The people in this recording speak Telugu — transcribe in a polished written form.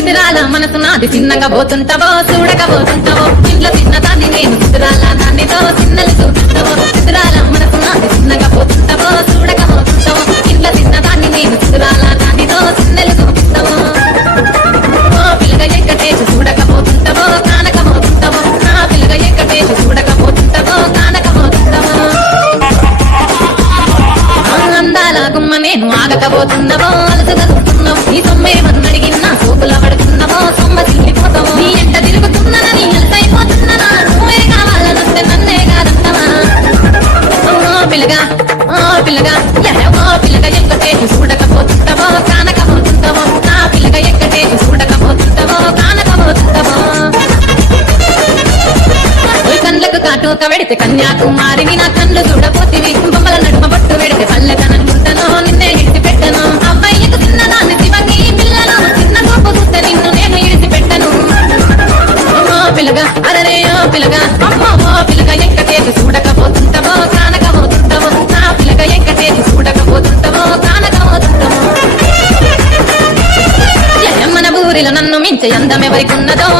చితిరాల మనసు నాది చిన్నగా పోతుంటావో చూడకపోతుంటావో ఇంట్లో చిన్న దాన్ని నేను చితిరాల దానితో చిన్నలు చూస్తుంటావో చితిరాల మనసు నాది చిన్నగా పోతుంటావో చూడకపోతుంటావో ఇంట్లో చిన్న దాన్ని నేను చితిరాల దానితో చిన్నలు చూస్తుంటావో పిల్లగా ఎక్కటేసి చూడకపోతుంటావో కానకపోతుంటావో నా పిల్లగా ఎక్కటేసి చూడకపోతుంటావో కానకపోతుంటావో అందాల గుమ్మ నేను ఆగకపోతున్నావో అలసగా చూస్తున్నావు నీ సొమ్మే మన్నడిగిన్నా సోకుల పడుతున్నావో సొమ్మ తిరిగిపోతావు నీ ఎంట తిరుగుతున్నానని అలసైపోతున్నానా నువ్వే కావాలనొస్తే నన్నే కాదంటావా పిల్లగా పిల్లగా పిల్లగా ఎక్కటేసి చూడకపోతుంటావో కానకపోతుంటావో నా పిల్లగా ఎక్కటేసి చూడకపోతుంటావో కానకపోతుంటావో కళ్ళకు కాటుక వెడితే కన్యాకుమారిని నా కళ్ళు చూడపోతివి బొమ్మల నడుమ బొట్టు వెడితే పల్లెకనుకుంటాను నిన్నే ఇడిచి పెట్టను అబ్బాయికు చిన్నదాన్ని శివకి పిల్లలు చిన్న గొప్ప చూస్తే నిన్ను నేను ఇడిచి పెట్టను పిల్లగా అరరే పిల్లగా అమ్మో పిల్లగా ఎక్కటేసి చూడకపోతుంటావో కానకపోతుంటావో నా పిల్లగా ఎక్కటేసి చూడకపోతుంటావో కానకపోతుంటావో మన ఊరిలో నన్ను మించే అందం ఎవరికున్నదో